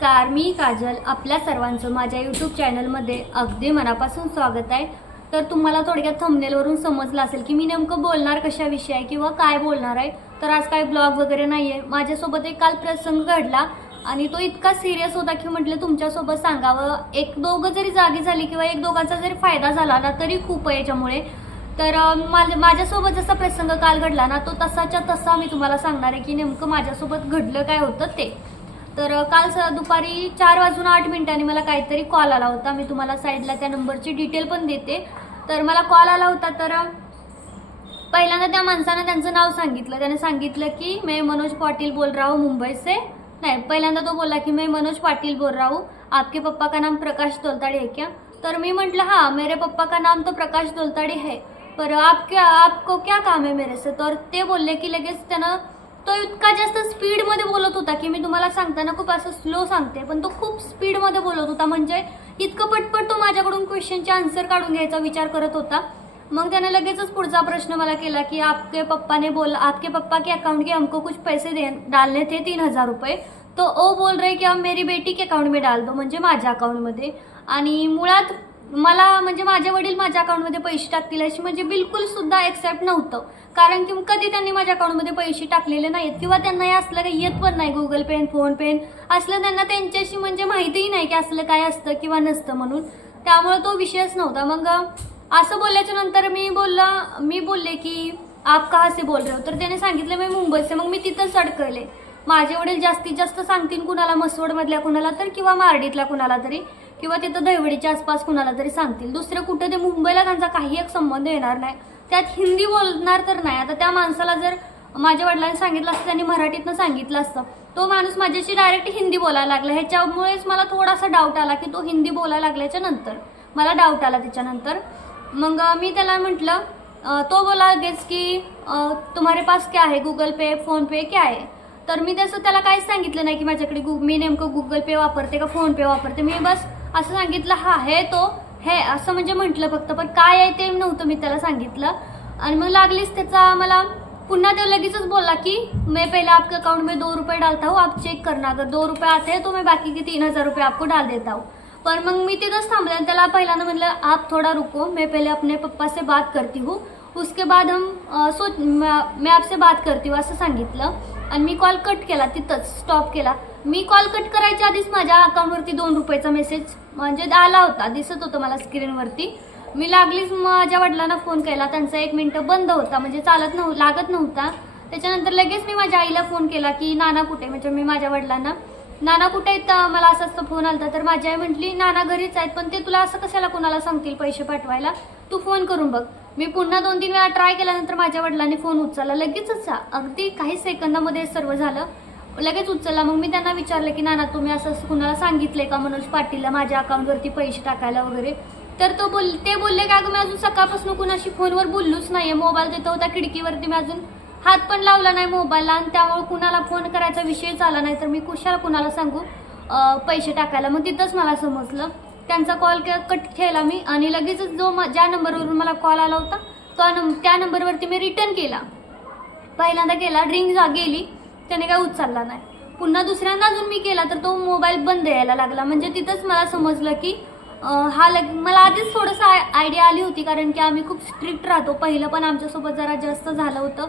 नमस्कार, मी काजल. आपल्या सर्वांचं माझ्या यूट्यूब चॅनलमध्ये अगदी मनापासून स्वागत आहे. तर तुम्हाला थोडक्यात थंबनेलवरून समजलं असेल की मी नेमकं बोलणार कशाविषयी आहे किंवा काय बोलणार आहे. तर आज काय ब्लॉग वगैरे नाहीये. माझ्यासोबत एक काल प्रसंग घडला आणि तो इतका सिरियस होता की म्हटलं तुमच्यासोबत सांगावं. एक दोघं जरी जागी झाली किंवा एक दोघांचा जरी फायदा झाला ना तरी खूप आहे याच्यामुळे. तर माझ्यासोबत जसा प्रसंग काल घडला ना तो तसाच्या तसा मी तुम्हाला सांगणार आहे की नेमकं माझ्यासोबत घडलं काय होतं ते. तर काल दुपारी 4:08 मला काहीतरी कॉल आला होता. मी तुम्हाला साईडला त्या नंबरची डिटेल पण देते. तर मला कॉल आला होता. तर पहिल्यांदा त्या माणसाने त्यांचं नाव सांगितलं. त्याने सांगितलं की मैं मनोज पाटिल बोल रहा हूँ मुंबई से. नहीं, पहिल्यांदा तो बोला कि मैं मनोज पाटिल बोल रहा हूँ, आपके पप्पा का नाम प्रकाश दोलताड़े है क्या? तर मी म्हटलं हाँ, मेरे पप्पा का नाम तो प्रकाश दोलताड़े है, पर आपको क्या काम है मेरे से? तर ते बोलले की लगेच त्यानं तो इतका जास्त स्पीड मध्ये बोलत होता की मी तुम्हाला सांगताना खूप असं स्लो सांगते, पण तो खूप स्पीड मध्ये बोलत होता. म्हणजे इतकं पटपट तो माझ्याकडून क्वेश्चनचे आन्सर काढून घ्यायचा विचार करत होता. मग त्याने लगेचच पुढचा प्रश्न मला केला की आपके पप्पा के अकाउंट के हमको कुछ पैसे डालने थे 3000 रुपये. तो ओ बोल रहे की अब मेरी बेटी के अकाउंट में डाल दो, म्हणजे माझ्या अकाउंटमध्ये. आणि मुळात मला म्हणजे माझे वडील माझ्या अकाउंटमध्ये पैसे टाकतील अशी म्हणजे बिलकुल सुद्धा एक्सेप्ट नव्हतं. कारण की कधी त्यांनी माझ्या अकाउंटमध्ये पैसे टाकलेले नाहीत किंवा त्यांना हे असलं काही येत पण नाही. गुगल पे, फोन पे असलं त्यांना त्यांच्याशी म्हणजे माहितीही नाही की असलं काय असतं किंवा नसतं म्हणून. त्यामुळे तो विषयच नव्हता. मग असं बोलल्याच्या नंतर मी बोलले की आप कहाँ से बोल रहे हो? तर त्याने सांगितलं मी मुंबई से. मग मी तिथंच अडकले. माझे वडील जास्तीत जास्त सांगतील कुणाला मसवडमधल्या कुणाला तर किंवा मारडीतल्या कुणाला तरी किंवा तिथं दहिवडीच्या आसपास कुणाला तरी सांगतील. दुसरं कुठं ते मुंबईला त्यांचा काही एक संबंध येणार नाही. त्यात हिंदी बोलणार तर नाही. आता त्या माणसाला जर माझ्या वडिलांनी सांगितलं असतं त्यांनी मराठीतनं सांगितलं असतं. तो माणूस माझ्याशी डायरेक्ट हिंदी बोलायला लागला. ह्याच्यामुळेच मला थोडासा डाऊट आला की तो हिंदी बोलायला लागल्याच्या नंतर मला डाऊट आला त्याच्यानंतर. मग मी त्याला म्हटलं, तो बोला लगेच की तुम्हारे पास क्या है, गूगल पे, फोन पे क्या है? तर मी त्याला काहीच सांगितलं नाही की माझ्याकडे मी नेमकं गुगल पे वापरते का फोन पे वापरते. मी बस असं सांगितलं हा है तो है असं म्हणजे म्हटलं फक्त, पण काय आहे ते नव्हतं मी त्याला सांगितलं. आणि मग लागलीच त्याचा मला पुन्हा तो लगेचच बोलला की मैं पहले आपके अकाउंट में 2 रुपये डालता हूँ, आप चेक करना, अगर 2 रुपये आते हैं तो मैं बाकी के 3000 रुपये आपको डाल देता हूँ. पण मग मी तिथंच थांबले आणि त्याला पहिल्यांदा म्हणलं आप थोड़ा रुको, मैं पहले अपने पप्पा से बात करती हूँ, उसके बाद मैं आपसे बात करती हूँ असं सांगितलं. आणि मी कॉल कट केला, तिथंच स्टॉप केला. मी कॉल कट करायच्या आधीच माझ्या अकाउंटवरती 2 रुपयाचा मेसेज म्हणजे आला होता, दिसत होतं मला स्क्रीनवरती. मी लागलीच माझ्या वडिलांना फोन केला. त्यांचा 1 मिनिट बंद होता म्हणजे लागत नव्हता. त्याच्यानंतर लगेच मी माझ्या आईला फोन केला की नाना कुठे, म्हणजे मी माझ्या वडिलांना नाना कुठे आहेत मला असं फोन आलता. तर माझी आई म्हटली नाना घरीच आहेत, पण ते तुला असं कशाला कोणाला सांगतील पैसे पाठवायला, तू फोन करून बघ. मी पुन्हा 2-3 वेळा ट्राय केल्यानंतर माझ्या वडिलांनी फोन उचलला. लगेचच अगदी काही सेकंदामध्ये सर्व झालं, लगेच उचलला. मग मी त्यांना विचारलं की नाना तुम्ही असं कुणाला सांगितलंय का मनोज पाटीलला माझ्या अकाउंटवरती पैसे टाकायला वगैरे? तर ते बोलले का मी अजून सकाळपासून कुणाशी फोनवर बोललोच नाहीये. मोबाईल देतो होता खिडकीवरती, मी अजून हात पण लावला नाही मोबाईलला आणि त्यामुळे कुणाला फोन करायचा विषयच आला नाही. तर मी कुशाला कुणाला सांगू पैसे टाकायला. मग तिथंच मला समजलं. त्यांचा कॉल कट केला मी आणि लगेचच ज्या नंबरवरून मला कॉल आला होता त्या नंबरवरती मी रिटर्न केला. पहिल्यांदा केला, रिंग गेली, त्याने काय उचलला नाही. पुन्हा दुसऱ्यांदा अजून मी केला तर तो मोबाईल बंद यायला लागला. म्हणजे तिथंच मला समजलं की मला आधीच थोडंसं आयडिया आली होती, कारण की आम्ही खूप स्ट्रिक्ट राहतो. पहिलं पण आमच्यासोबत जरा जास्त झालं होतं,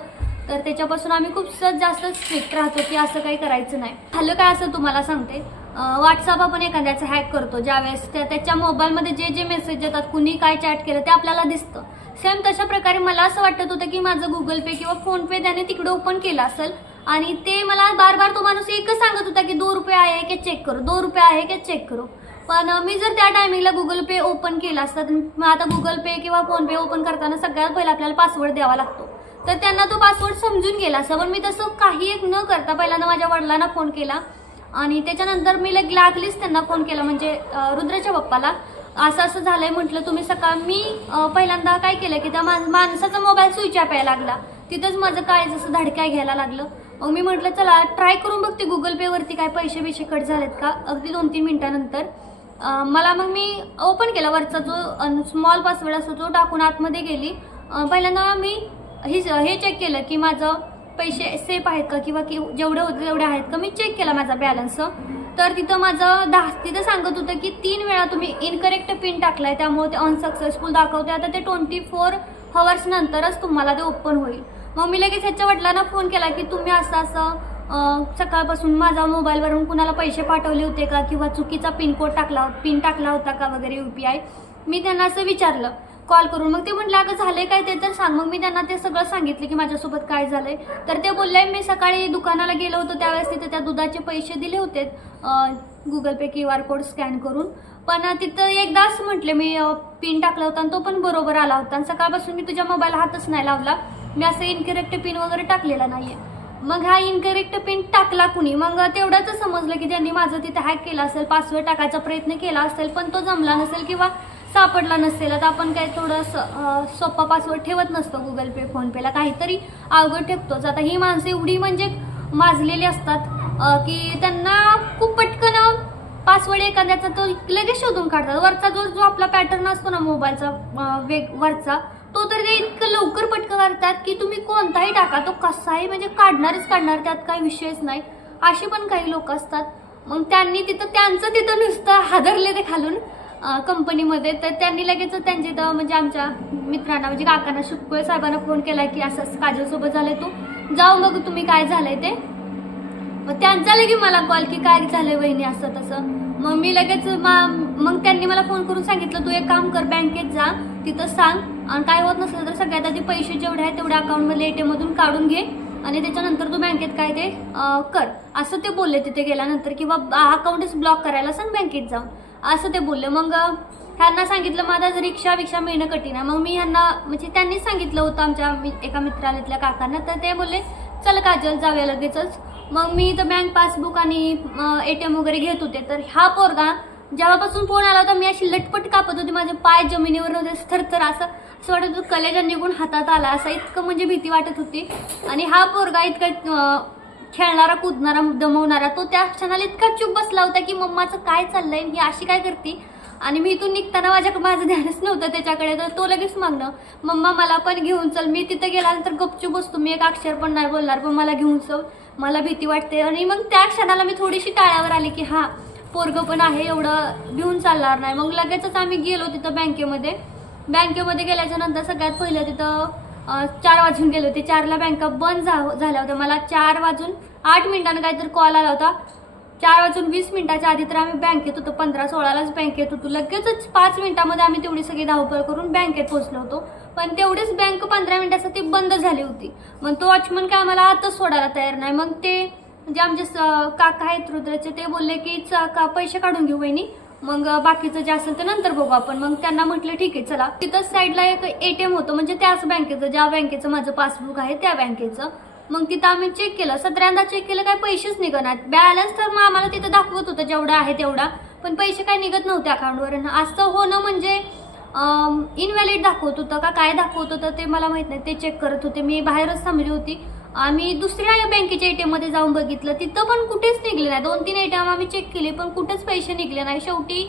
तर त्याच्यापासून आम्ही खूप जास्त स्ट्रिक्ट राहतो की असं काही करायचं नाही. झालं काय असं तुम्हाला सांगते, व्हॉट्सअप आपण एखाद्याचं हॅक करतो ज्यावेळेस त्याच्या मोबाईलमध्ये जे मेसेज येतात, कुणी काय चॅट केलं ते आपल्याला दिसतं. सेम तशा प्रकारे मला असं वाटत होतं की माझं गुगल पे किंवा फोन पे त्याने तिकडे ओपन केलं असेल आणि ते मला बार तो माणूस एकच सांगत होता की 2 रुपये आहे की चेक करो, 2 रुपये आहे की चेक करो. पण मी जर त्या टायमिंगला गुगल पे ओपन केला असता, तर आता गुगल पे किंवा फोन पे ओपन करताना सगळ्यात पहिला आपल्याला पासवर्ड द्यावा लागतो, तर त्यांना तो पासवर्ड समजून गेला असता. पण मी तसं काही एक न करता पहिल्यांदा माझ्या वडिलांना फोन केला आणि त्याच्यानंतर मी लागलीच त्यांना फोन केला, म्हणजे रुद्राच्या पप्पाला. असं झालंय म्हटलं तुम्ही मी पहिल्यांदा काय केलं की त्या माणसाचा मोबाईल स्विच ऑफ यायला लागला. तिथंच माझं काय जसं धडकाय घ्यायला लागलं. मग मी म्हटलं चला ट्राय करून बघते गुगल पे वरती काय पैसे कट झालेत का. अगदी 2-3 मिनिटानंतर मग मी ओपन केला, वरचा जो स्मॉल पासवर्ड असतो तो टाकून आतमध्ये गेली. पहिल्यांदा मी हे चेक केलं की माझं पैसे सेफ आहेत का किंवा जेवढे होते तेवढे आहेत का. मी चेक केला माझा बॅलन्स, तर तिथं माझं तिथं सांगत होतं की 3 वेळा तुम्ही इनकरेक्ट पिन टाकलाय, त्यामुळे ते अनसक्सेसफुल दाखवते. आता ते 24 hours नंतरच तुम्हाला ते ओपन होईल. मग मी लगेच ह्याच्या वडिलांना फोन केला की तुम्ही असं सकाळपासून माझ्या मोबाईलवरून कुणाला पैसे पाठवले होते का, किंवा चुकीचा पिन टाकला होता का वगैरे UPI. मी त्यांना असं विचारलं कॉल करून. मग ते म्हटलं अगं झालंय काय ते तर सांग. मग मी त्यांना ते सगळं सांगितलं की माझ्यासोबत काय झालंय. तर ते बोलले मी सकाळी दुकानाला गेलो होतो त्यावेळेस तिथे त्या दुधाचे पैसे दिले होते Google Pay QR code scan करून, पण तिथं एकदाच म्हटले मी पिन टाकला होता आणि तो पण बरोबर आला होता. आणि सकाळपासून मी तुझ्या मोबाईल हातच नाही लावला, मी असं इनकरेक्ट पिन वगैरे टाकलेला नाहीये. मग हा इनकरेक्ट पिन टाकला कुणी? मग तेवढंच समजलं की त्यांनी माझं तिथे हॅक केलं असेल, पासवर्ड टाकायचा प्रयत्न केला असेल पण तो जमला नसेल किंवा सापडला नसेल. आता आपण काय थोडं सोपा पासवर्ड ठेवत नसतो Google Pay फोन पेला, काहीतरी अवघड ठेवतोच. आता ही माणसं एवढी म्हणजे माजलेली असतात की त्यांना खूप पटकन पासवर्ड एखाद्याचा तो लगेच शोधून काढतात. वरचा जो आपला पॅटर्न असतो ना मोबाईलचा वरचा, तो तर ते इतकं लवकर पटकन करतात की तुम्ही कोणताही टाका तो कसाही म्हणजे काढणारच काढणार, त्यात काही विषयच नाही. अशी पण काही लोक असतात. मग त्यांनी त्यांचं तिथं नुसतं हादरले ते खालून कंपनीमध्ये. तर त्यांनी लगेच त्यांची म्हणजे आमच्या मित्रांना म्हणजे काकांना शुक्कुळे साहेबांना फोन केला की असं काजलसोबत झालंय, तू जाऊन बघ तुम्ही काय झालंय ते. मग त्यांचा लगेच मला कॉल की काय झालंय वहिनी असं तसं. मग मी लगेच मग त्यांनी मला फोन करून सांगितलं तू एक काम कर, बँकेत जा, तिथं सांग आणि काय होत नसलं तर सगळ्यात आधी पैसे जेवढे आहेत तेवढ्या अकाउंटमध्ये ATM मधून काढून घे आणि त्याच्यानंतर तू बँकेत काय ते कर असं ते बोलले तिथे गेल्यानंतर, किंवा अकाउंटच ब्लॉक करायला सांग बँकेत जाऊन असं ते बोलले. मग ह्यांना सांगितलं माझा रिक्षा मिळणं कठीण आहे. मग मी ह्यांना म्हणजे त्यांनीच सांगितलं होतं आमच्या एका मित्रालयातल्या काकांना, तर ते बोलले चल काजल जाऊया लगेचच. मग मी तर बँक पासबुक आणि ATM वगैरे घेत होते. तर हा पोरगा जेव्हापासून फोन आला होता मी अशी लटपट कापत होती, माझे पाय जमिनीवर नव्हते, थरथर असं वाटत होतं कलेजा निघून हातात आला, असं इतकं म्हणजे भीती वाटत होती. आणि हा पोरगा इतका खेळणारा कुदणारा दमवणारा तो त्या क्षणाला इतका चूप बसला होता की मम्माचं काय चाललंय, ही अशी काय करते. आणि मी इथून निघताना माझं ध्यानच नव्हतं त्याच्याकडे, तर तो लगेच मागणं मम्मा मला पण घेऊन चल. मी तिथे गेल्यानंतर गपचूप बसतो, मी एक अक्षर पण नाही बोलणार, पण मला घेऊन चल, मला भीती वाटते. आणि मग त्या क्षणाला मी थोडीशी टाळ्यावर आली की हा पोरगं पण आहे, एवढं घेऊन चालणार नाही. मग लगेचच आम्ही गेलो तिथं बँकेमध्ये गेल्याच्या नंतर सगळ्यात पहिलं तिथं 4 वाजून गेले होते. 4ला बँका बंद झाल्या होत्या. मला 4:08 काहीतरी कॉल आला होता. 4:20 आधी तर आम्ही बँकेत होतो, 15-16लाच बँकेत होतो. लगेचच 5 मिनिटामध्ये आम्ही तेवढी सगळी धावपळ करून बँकेत पोहोचलो होतो. पण तेवढीच बँक 15 मिनिटासाठी बंद झाली होती. मग तो वॉचमन काय आम्हाला आतच सोडायला तयार नाही. मग ते जे आमचे काका आहेत रुद्राचे ते बोलले की पैसे काढून घेऊ वहिनी, मग बाकीचं जे असेल ते नंतर बघू आपण. मग त्यांना म्हटलं ठीक आहे चला. तिथं साईडला एक ATM होतं, म्हणजे त्याच बँकेचं ज्या बँकेचं माझं पासबुक आहे त्या बँकेचं. मग तिथं आम्ही चेक केलं, 17दा चेक केलं, काय पैसेच निघणार. बॅलन्स तर मग आम्हाला तिथं दाखवत होतं जेवढा आहे तेवढा, पण पैसे काय निघत नव्हते अकाउंटवर. असं होणं म्हणजे इनव्हॅलिड दाखवत होतं का काय दाखवत होतं ते मला माहित नाही. ते चेक करत होते, मी बाहेरच थांबली होती. आम्ही दुसऱ्या बँकेच्या ATM मध्ये जाऊन बघितलं, तिथं पण कुठेच निघले नाही. 2-3 ATM आम्ही चेक केले पण कुठेच पैसे निघले नाही. शेवटी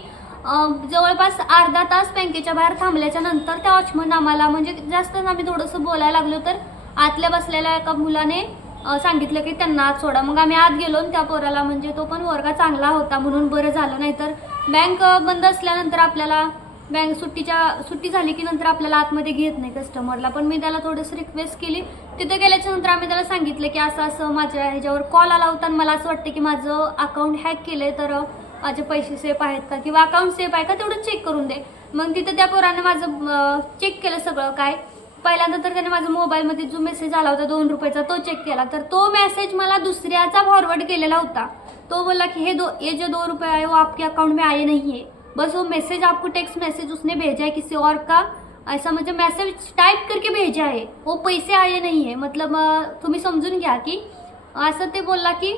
जवळपास अर्धा तास बँकेच्या बाहेर थांबल्याच्या नंतर त्या वॉचमन आम्हाला म्हणजे जास्त आम्ही थोडंसं बोलायला लागलो, तर आतल्या बसलेल्या एका मुलाने सांगितलं की त्यांना आत सोडा. मग आम्ही आत गेलो आणि त्या पोराला म्हणजे तो पण वर्ग चांगला होता म्हणून बरं झालं, नाहीतर बँक बंद असल्यानंतर आपल्याला बँक सुट्टी झाली की नंतर आपल्याला आतमध्ये घेत नाही कस्टमरला. पण मी त्याला थोडंसं रिक्वेस्ट केली. तिथे गेल्याच्या नंतर आम्ही त्याला सांगितलं की असं माझ्या ह्याच्यावर कॉल आला होता आणि मला असं वाटतं की माझं अकाउंट हॅक केलंय, तर माझे पैसे सेफ आहेत का किंवा अकाउंट सेफ आहे का तेवढं चेक करून दे. मग तिथे त्या पोराने माझं चेक केलं सगळं काय. पहिल्यांदा तर त्याने माझ्या मोबाईलमध्ये जो मेसेज आला होता 2 रुपयाचा तो चेक केला, तर तो मेसेज मला दुसऱ्याचा फॉरवर्ड केलेला होता. तो बोला कि ये जो 2 रुपये आए वो आपके अकाउंट में आए नहीं है, बस वो मैसेज आपको टेक्स्ट मैसेज उसने भेजा है किसी और का, ऐसा म्हणजे मैसेज टाइप करके भेजा है, वो पैसे आए नहीं है. मतलब तुम्ही समजून घ्या की असं ते बोलला की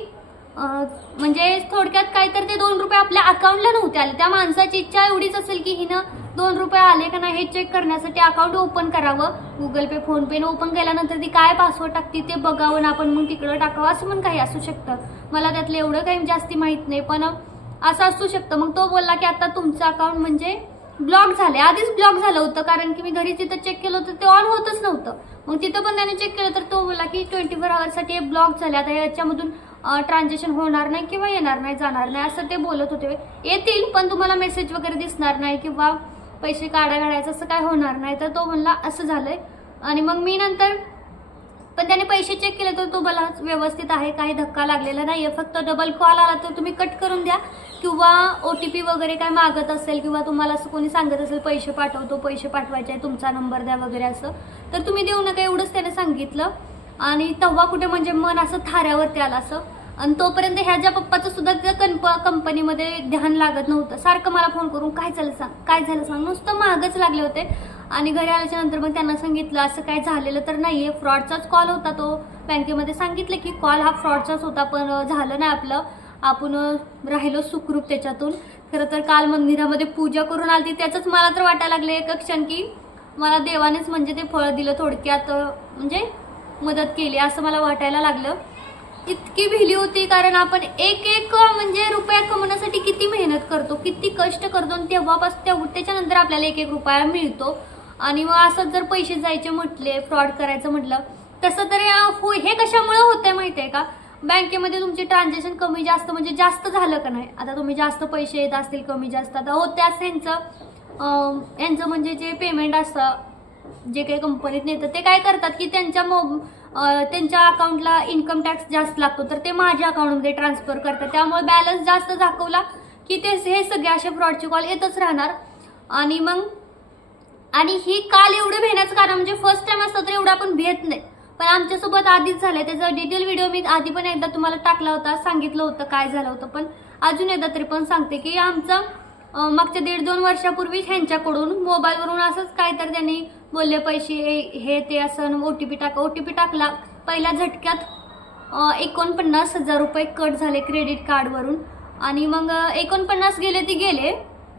म्हणजे थोडक्यात काय तर ते 2 रुपये आपल्या अकाउंटला नव्हते आले. त्या माणसाची इच्छा एवढीच असेल की हिनं 2 रुपये आले का नाही हे चेक करण्यासाठी अकाउंट ओपन करावं. गुगल पे फोन पे ओपन केल्यानंतर ती काय पासवर्ड टाकते ते बघावं ना आपण मग तिकडं टाकावं, असं पण काही असू शकतं. मला त्यातलं एवढं काही जास्ती माहित नाही, पण असं असू शकतं. मग तो बोलला की आता तुमचं अकाउंट म्हणजे ब्लॉक झाले, आधीच ब्लॉक झालं होतं, कारण की मी घरी तिथं चेक केलं होतं ते ऑन होतच नव्हतं. मग तिथं पण त्याने चेक केलं तर तो बोला की 24 आवर्ससाठी हे ब्लॉक झाले, आता याच्यामधून ट्रान्झॅक्शन होणार नाही किंवा येणार नाही, जाणार नाही असं ते बोलत होते. येतील पण तुम्हाला मेसेज वगैरे दिसणार नाही किंवा पैसे काढायचं असं काय होणार नाही. तर तो म्हणला असं झालंय. आणि मग मी नंतर पण त्याने पैसे चेक केले तर तो मला व्यवस्थित आहे, काही धक्का लागलेला नाहीये. फक्त डबल कॉल आला तर तुम्ही कट करून द्या किंवा OTP वगैरे काय मागत असेल किंवा तुम्हाला असं कोणी सांगत असेल पैसे पाठवतो, पैसे पाठवायचे आहे, तुमचा नंबर द्या वगैरे असं, तर तुम्ही देऊ नका एवढंच त्याने सांगितलं. आणि तेव्हा कुठे म्हणजे मन असं थाऱ्यावरती आलं असं. आणि तोपर्यंत ह्याच्या पप्पाचं सुद्धा त्या कंपनीमध्ये ध्यान लागत नव्हतं. सारखं मला फोन करून काय झालं सांग, काय झालं सांग, नुसतं मागच लागले होते. आणि घरी आल्याच्या नंतर मग त्यांना सांगितलं असं काय झालेलं तर नाहीये, फ्रॉडचाच कॉल होता. तो बँकेमध्ये सांगितलं की कॉल हा फ्रॉडचाच होता, पण झालं नाही आपलं, आपण राहिलो सुखरूप त्याच्यातून. खरं तर काल मंदिरामध्ये पूजा करून आली, त्याचंच मला तर वाटायला लागलं एक क्षण की मला देवानेच म्हणजे ते फळ दिलं, थोडक्यात म्हणजे मदत केली असं मला वाटायला लागलं. इतकी भिली होती, कारण आपण एक एक म्हणजे रुपया कमवण्यासाठी किती मेहनत करतो, किती कष्ट करतो, आणि तेव्हापासून त्याच्यानंतर आपल्याला एक एक रुपया मिळतो. आणि मग असं जर पैसे जायचे म्हटले, फ्रॉड करायचं म्हटलं तसं तर हे कशामुळे होतंय माहितीये का, बँकेमध्ये तुमचे ट्रान्झॅक्शन कमी जास्त म्हणजे जास्त झालं का नाही, आता तुम्ही जास्त पैसे येत असतील कमी जास्त, आता होत्याच यांचं म्हणजे जे पेमेंट असतं जे काही कंपनीत नेतं ते काय करतात की त्यांच्या अकाउंटला इन्कम टॅक्स जास्त लागतो तर ते माझ्या अकाउंटमध्ये ट्रान्सफर करतात, त्यामुळे बॅलन्स जास्त दाखवला की ते हे सगळे असे फ्रॉडचे कॉल येतच राहणार. आणि ही काल एवढं भेण्याचं कारण म्हणजे फर्स्ट टाइम असतं तर एवढं आपण भेट नाही, पण आमच्यासोबत आधीच झालंय. त्याचा डिटेल व्हिडिओ मी आधी पण एकदा तुम्हाला टाकला होता, सांगितलं होतं काय झालं होतं, पण अजून एकदा तरी पण सांगते की आमचं मागच्या 1.5-2 वर्षापूर्वी ह्यांच्याकडून मोबाईलवरून असंच काय तर त्यांनी बोलले पैसे हे ते असं OTP टाकला. पहिल्या झटक्यात 49,000 रुपये कट झाले क्रेडिट कार्डवरून. आणि मग 49 गेले ते गेले.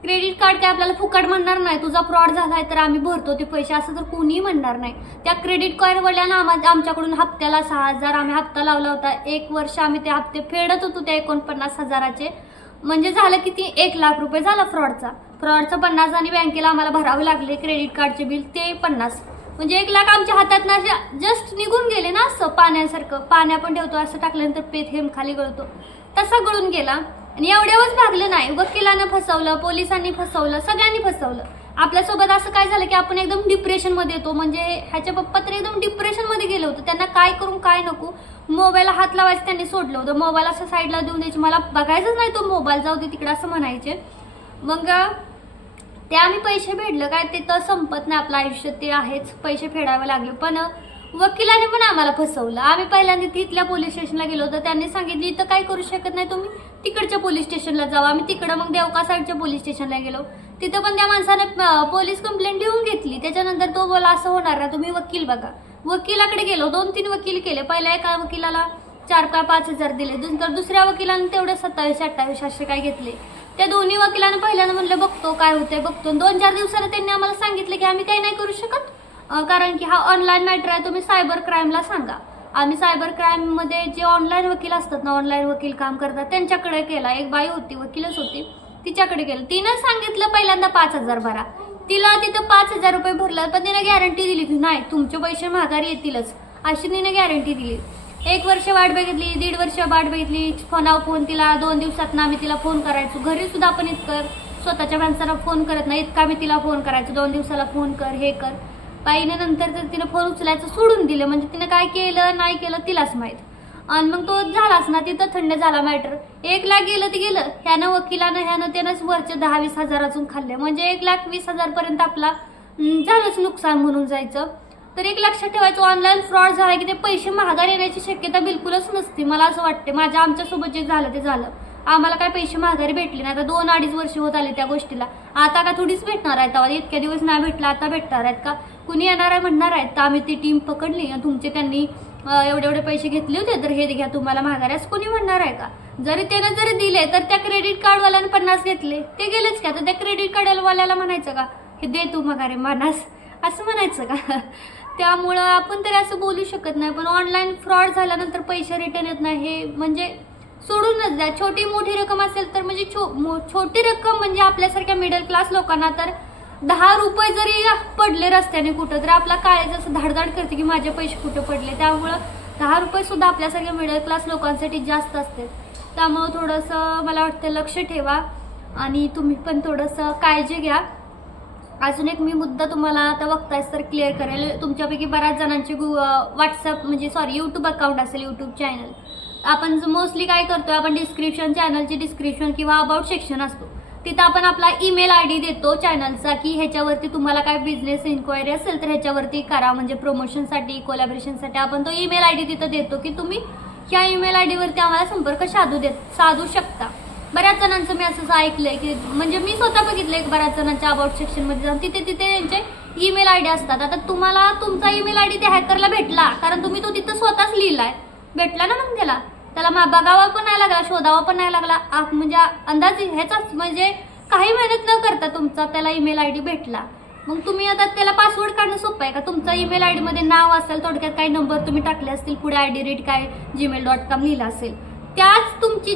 क्रेडिट कार्ड काय आपल्याला फुकट म्हणणार नाही, तुझा फ्रॉड झालाय तर आम्ही भरतो ते पैसे असं तर कोणीही म्हणणार नाही. त्या क्रेडिट कार्डवाल्यानं आमच्याकडून हप्त्याला 6,000 आम्ही हप्ता लावला होता. 1 वर्ष आम्ही ते हप्ते फेडत होतो त्या 49,000चे, म्हणजे झालं किती 1 लाख रुपये झाला फ्रॉडचा 50 आणि बँकेला आम्हाला भरावे लागले क्रेडिट कार्डचे बिल ते 50, म्हणजे 1 लाख आमच्या हातात ना जस्ट निघून गेले ना. असं पाण्यासारखं, पाण्या पण ठेवतो असं टाकल्यानंतर थेंब खाली गळतो तसा गळून गेला. आणि एवढ्यावरच भागलं नाही, वकिलानं फसवलं, पोलिसांनी फसवलं, सगळ्यांनी फसवलं. आपल्यासोबत असं काय झालं की आपण एकदम डिप्रेशनमध्ये येतो, म्हणजे ह्याच्या पप्पा तर एकदम डिप्रेशनमध्ये गेले होते. त्यांना काय करून काय नको, मोबाईलला हात लावायचं त्यांनी सोडलं होतं, मोबाईल असं साईडला देऊन द्यायचे, मला बघायचंच नाही तो मोबाईल, जाऊ दे तिकडे असं म्हणायचे. मग ते आम्ही पैसे फेडलं, काय ते तर संपत नाही आपलं आयुष्य, ते आहेच, पैसे फेडावे लागले. पण वकिलाने पण आम्हाला फसवलं. आम्ही पहिल्यांदा तिथल्या पोलीस स्टेशनला गेलो होतो, त्यांनी सांगितलं इथं काय करू शकत नाही तुम्ही, तिकडच्या पोलीस स्टेशनला जावा. आम्ही तिकडं मग देवका साईडच्या पोलीस स्टेशनला गेलो, तिथं पण त्या माणसाने पोलीस कंप्लेंट लिहून घेतली. त्याच्यानंतर तो बोला असं होणार ना, तुम्ही वकील बघा. वकिलाकडे गेलो, 2-3 वकील केले. पहिल्या एका वकिलाला 4 का 5,000 दिले, दुसऱ्या वकिलाने तेवढे 27-28 असे काय घेतले. त्या दोन्ही वकिलांना पहिल्यांदा म्हणलं बघतो काय होतंय बघतो. 2-4 दिवसाला त्यांनी आम्हाला सांगितलं की आम्ही काही नाही करू शकत, कारण की हा ऑनलाईन मॅटर आहे, तुम्ही सायबर क्राईमला सांगा. आम्ही सायबर क्राईम मध्ये जे ऑनलाईन वकील असतात ना, ऑनलाईन वकील काम करतात त्यांच्याकडे केला. एक बाई होती, वकीलच होती, तिच्याकडे गेलं. तिनं सांगितलं पहिल्यांदा 5,000 भरा. तिला तिथं 5,000 रुपये भरलं, पण तिने गॅरंटी दिली की नाही तुमचे पैसे माघारी येतीलच, अशी तिने गॅरंटी दिली. 1 वर्ष वाट बघितली, 1.5 वर्ष वाट बघितली. फोन तिला 2 दिवसात आम्ही तिला फोन करायचो. घरी सुद्धा आपण इतकं स्वतःच्या माणसाला फोन करत नाही, इतका मी तिला फोन करायचो, 2 दिवसाला फोन कर, हे कर. बाईने नंतर तर तिने फोन उचलायचं सोडून दिलं, म्हणजे तिने काय केलं नाही केलं तिलाच माहित. आणि मग तो झालाच ना, तिथं थंड झाला मॅटर. 1 लाख गेलं ते गेलं. ह्यानं वकिलानं त्यानंच वरचे 10-20 हजार अजून खाल्ले, म्हणजे 1,20,000 पर्यंत आपला झालंच नुकसान म्हणून जायचं. तर एक लक्षात ठेवायचं, ऑनलाईन फ्रॉड झाला की ते पैसे माघारी येण्याची शक्यता बिलकुलच नसते. मला असं वाटते, आमच्यासोबत जे झालं ते झालं, आम्हाला काय पैसे माघारी भेटले नाही. आता 2-2.5 वर्ष होत आले त्या गोष्टीला. आता का थोडीच भेटणार आहेत, इतक्या दिवस नाही भेटला आता भेटणार आहेत का, कुणी येणार आहे म्हणणार आहेत तर आम्ही ती टीम पकडली, तुमचे त्यांनी एवढे पैसे घेतले होते तर हे घ्या तुम्हाला माघारी, असं कोणी म्हणणार आहे का. त्यानं जरी दिले तर त्या क्रेडिट कार्डवाल्याने 50 घेतले ते गेलेच का, तर त्या क्रेडिट कार्डवाल्याला म्हणायचं का हे दे तू माघारी 50, असं म्हणायचं का. त्यामुळं आपण तरी असं बोलू शकत नाही. पण ऑनलाईन फ्रॉड झाल्यानंतर पैसे रिटर्न येत नाही हे म्हणजे सोडूनच द्या. छोटी मोठी रक्कम असेल तर म्हणजे छोटी रक्कम म्हणजे आपल्यासारख्या मिडल क्लास लोकांना तर 10 रुपये जरी पडले रस्त्याने कुठं तर आपला काळज असं धाडधाड करते की माझे पैसे कुठं पडले. त्यामुळं 10 रुपये सुद्धा आपल्यासारख्या मिडल क्लास लोकांसाठी जास्त असते. त्यामुळं थोडंसं मला वाटतं लक्ष ठेवा आणि तुम्ही पण थोडंसं काळजी घ्या. अजून एक मी मुद्दा तुम्हाला आता बघतायच तर क्लिअर करेल. तुमच्यापैकी बऱ्याच जणांची व्हॉट्सअप म्हणजे यूट्यूब अकाउंट असेल, यूट्यूब चॅनल. आपण मोस्टली काय करतोय, आपण डिस्क्रिप्शन, चॅनलचे डिस्क्रिप्शन किंवा अबाउट सेक्शन असतो तिथं आपण आपला ईमेल आयडी देतो चॅनलचा की ह्याच्यावरती तुम्हाला काय बिझनेस इन्क्वायरी असेल तर ह्याच्यावरती करा. म्हणजे प्रमोशनसाठी, कोलॅबरेशनसाठी आपण तो ईमेल आयडी तिथं देतो की तुम्ही ह्या ईमेल आयडीवरती आम्हाला संपर्क साधू शकता. बऱ्याच जणांचं मी असं ऐकलंय की म्हणजे मी स्वतः बघितलंय बऱ्याच जणांच्या अबाउट सेक्शन मध्ये जाऊन तिथे त्यांचे ईमेल आयडी असतात. आता तुम्हाला तुमचा ईमेल आयडी त्या हॅकरला भेटला कारण तुम्ही तो तिथं स्वतःच लिहिलाय, भेटला ना. मग त्याला बघावा पण नाही लागला, शोधावा पण नाही लागला. म्हणजे अंदाज ह्याचाच म्हणजे काही मेहनत न करता तुमचा त्याला ईमेल आयडी भेटला. मग तुम्ही आता त्याला पासवर्ड काढणं सोपं आहे का? तुमचा ईमेल आयडी मध्ये नाव असेल, थोडक्यात काही नंबर तुम्ही टाकले असतील, पुढे @gmail.com लिहिला असेल, त्याच तुमची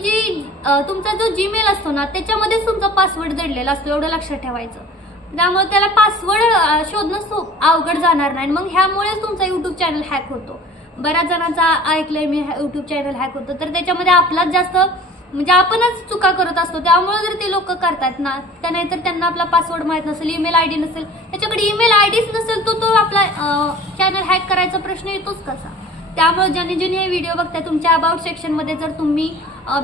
तुमचा जो जीमेल असतो ना त्याच्यामध्येच तुमचा पासवर्ड दडलेला असतो, एवढं लक्षात ठेवायचं. त्यामुळे त्याला पासवर्ड शोधणं अवघड जाणार नाही. मग ह्यामुळेच तुमचा युट्यूब चॅनल हॅक होतो. बऱ्याच जणांचा ऐकलंय मी युट्यूब चॅनल हॅक होतं तर त्याच्यामध्ये आपलाच जास्त म्हणजे आपणच चुका करत असतो. त्यामुळे जर ते लोक करतात ना त्या नाहीतर त्यांना आपला पासवर्ड माहित नसेल, ईमेल आयडी नसेल, त्याच्याकडे ईमेल आयडीच नसेल तो आपला चॅनल हॅक करायचा प्रश्न येतोच कसा. त्यामुळे ज्यांनी हे व्हिडिओ बघताय तुमच्या अबाउट सेक्शन मध्ये जर तुम्ही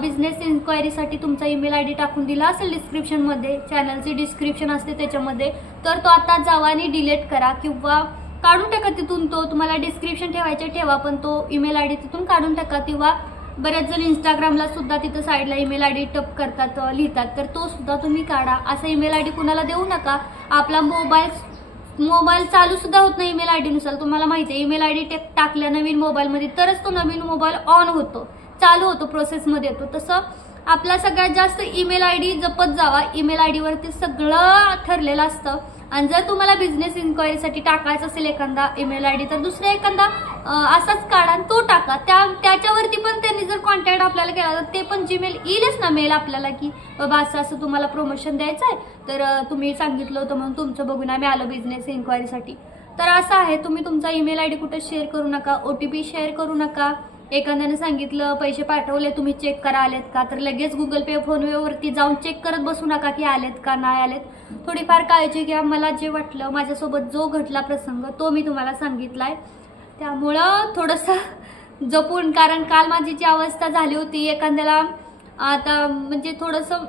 बिझनेस इन्क्वायरीसाठी तुमचा ईमेल आयडी टाकून दिला असेल डिस्क्रिप्शन मध्ये, चॅनलचे डिस्क्रिप्शन असते त्याच्यामध्ये, तर तो आता जावा आणि डिलीट करा किंवा काढून टाका तिथून. तो तुम्हाला डिस्क्रिप्शन ठेवायचे ठेवा पण तो ईमेल आयडी तिथून काढून टाका. किंवा बऱ्याच जण इंस्टाग्रामला सुद्धा तिथं साईडला ईमेल आयडी टप करतात, लिहितात, तर तो सुद्धा तुम्ही काढा. असा ईमेल आयडी कुणाला देऊ नका. आपला मोबाईल चालू सुद्धा होत नाही ईमेल आयडी नुसार. तुम्हाला माहिती आहे ईमेल आयडी टाकल्या नवीन मोबाईलमध्ये तरच तो नवीन मोबाईल ऑन होतो, चालू होतो, प्रोसेसमध्ये येतो. तसं आपला सगळ्यात जास्त ईमेल आयडी जपत जावा. ईमेल आयडीवरती सगळं ठरलेलं असतं. आणि जर तुम्हाला बिझनेस इन्क्वायरीसाठी टाकायचं असेल एखादा ईमेल आयडी तर दुसरा एखादा असाच काढा आणि तो टाका. त्याच्यावरती पण त्यांनी जर कॉन्टॅक्ट आपल्याला केला तर ते पण जीमेल येईलच ना मेल आपल्याला की बाबा असं तुम्हाला प्रमोशन द्यायचं आहे तर तुम्ही सांगितलं होतं म्हणून तुमचं बघून आम्ही आलो बिझनेस इन्क्वायरीसाठी. तर असं आहे, तुम्ही तुमचा ईमेल आयडी कुठे शेअर करू नका, OTP शेअर करू नका. एखाद्याने सांगितलं पैसे पाठवले तुम्ही चेक करा आलेत का तर लगेच गुगल पे, फोनपे वरती जाऊन चेक करत बसू नका की आलेत का नाही आलेत. थोडीफार काळजी घ्या. मला जे वाटलं, माझ्यासोबत जो घडला प्रसंग तो मी तुम्हाला सांगितलाय. त्यामुळं थोडंसं जपून, कारण काल माझी जी अवस्था झाली होती एखाद्याला आता म्हणजे थोडंसं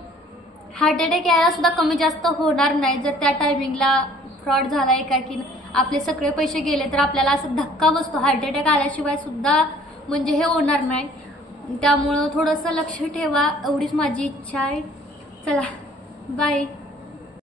हार्ट अटॅक यायला सुद्धा कमी जास्त होणार नाही जर त्या टायमिंगला फ्रॉड झाला एकाकी आपले सगळे पैसे गेले तर आपल्याला असं धक्का बसतो. हार्ट अटॅक आल्याशिवाय सुद्धा म्हणजे हे होणार नाही. त्यामुळं थोडंसं लक्ष ठेवा, एवढीच माझी इच्छा आहे. चला बाय.